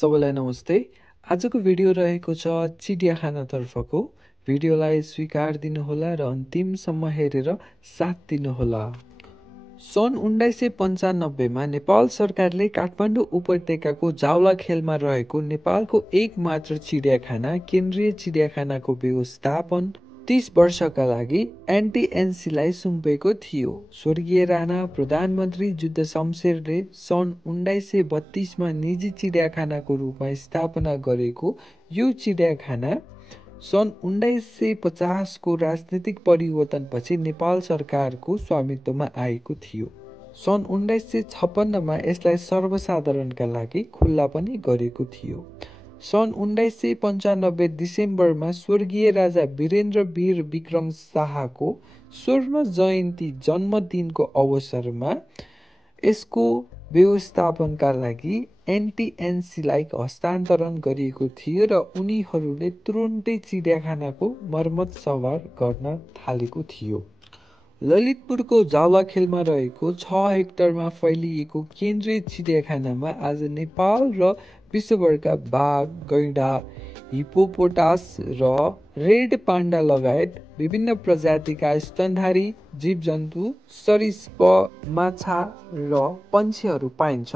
सबैलाई नमस्ते। आजको भिडियो रहेको छ चिडियाखानातर्फको। भिडियोलाई स्वीकार दिनुहोला र अन्तिमसम्म हेरेर साथ दिनुहोला। सन् 1995 मा नेपाल सरकारले काठमाडौँ उपत्यकाको जावलाखेलमा रहेको नेपालको एकमात्र चिडियाखाना केन्द्रीय चिडियाखानाको व्यवस्थापन 30 वर्षका लागि एनटिएनसीलाई सुम्पेको थियो। स्वर्गीय राणा प्रधानमन्त्री जुद्ध शमशेरले सन् 1932 मा निजी चिडियाखानाको रूपमा स्थापना गरेको यो चिडियाखाना सन् 1950 को राजनीतिक परिवर्तनपछि नेपाल सरकारको स्वामित्वमा आएको थियो। सन् 1956 मा यसलाई सर्वसाधारणका लागि खुल्ला पनि गरेको थियो। सन् 1995 डिसेम्बरमा स्वर्गीय राजा वीरेन्द्र वीर विक्रम शाहको स्वर्ण जयन्ती जन्मदिनको अवसरमा यसको व्यवस्थापनका लागि एनटिएनसीलाई हस्तान्तरण गरिएको थियो र उनीहरूले तुरुन्तै चिडियाखानाको मर्मत सवार गर्न थालेको थियो। ललितपुरको जावलाखेलमा रहेको 6 हेक्टरमा फैलिएको केन्द्रीय चिडियाखानामा आज नेपाल र विश्वभरका बाघ, गैंडा, हिप्पोपोटास र रेड पान्डा लगायत विभिन्न प्रजातिका स्तनधारी जीवजन्तु, सरीसृप, माछा र पन्छीहरू पाइन्छ।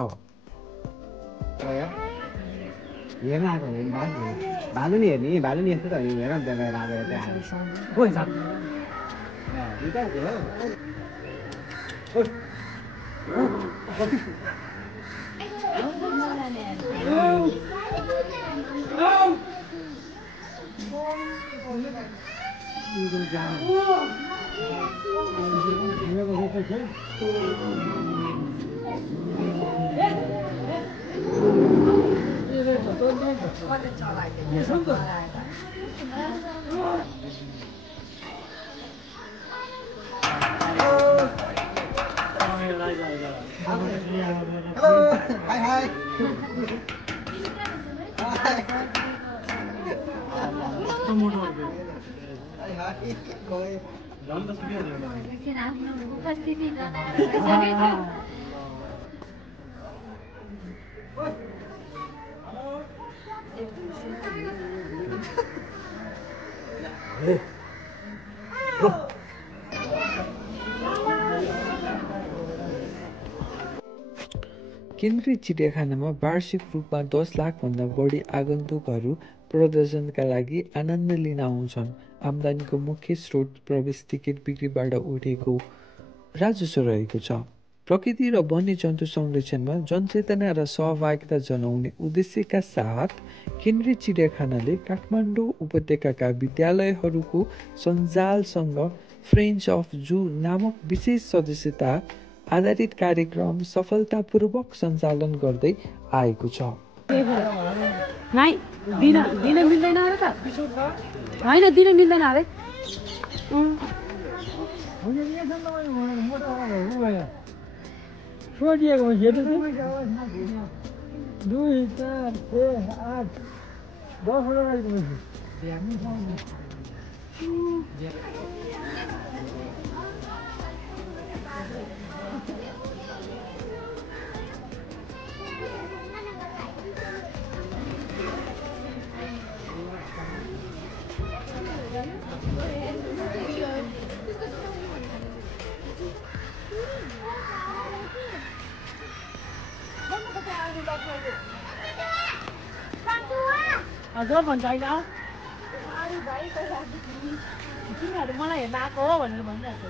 भालु नि हेर्ने, भालु नि यस्तो त हेर न त्यहाँ राजा त्यहाँ कोही छ केन्द्रीय चिडियाखानामा वार्षिक रूपमा 10 लाखभन्दा बढी आगन्तुकहरू प्रदर्शनका लागि आनन्द लिन आउँछन्। आम्दानीको मुख्य स्रोत प्रवेश टिकट बिक्रीबाट उठेको राजस्व रहेको छ। प्रकृति र वन्यजन्तु संरक्षणमा जनचेतना र सहभागिता जनाउने उद्देश्यका साथ केन्द्रीय चिडियाखानाले काठमाडौँ उपत्यकाका विद्यालयहरूको सञ्जालसँग फ्रेन्ड्स अफ जू नामक विशेष सदस्यता आधारित कार्यक्रम सफलतापूर्वक सञ्चालन गर्दै आएको छ। दिन मिल्दैन अरे त हैन दिन मिल्दैन अरे सोधिएको 2 4 6 8 10 वटा आइपुग्यो। हजुर भन्छ होइन तिमीहरू मलाई हेर्न आएको हो भनेर भनिरहेको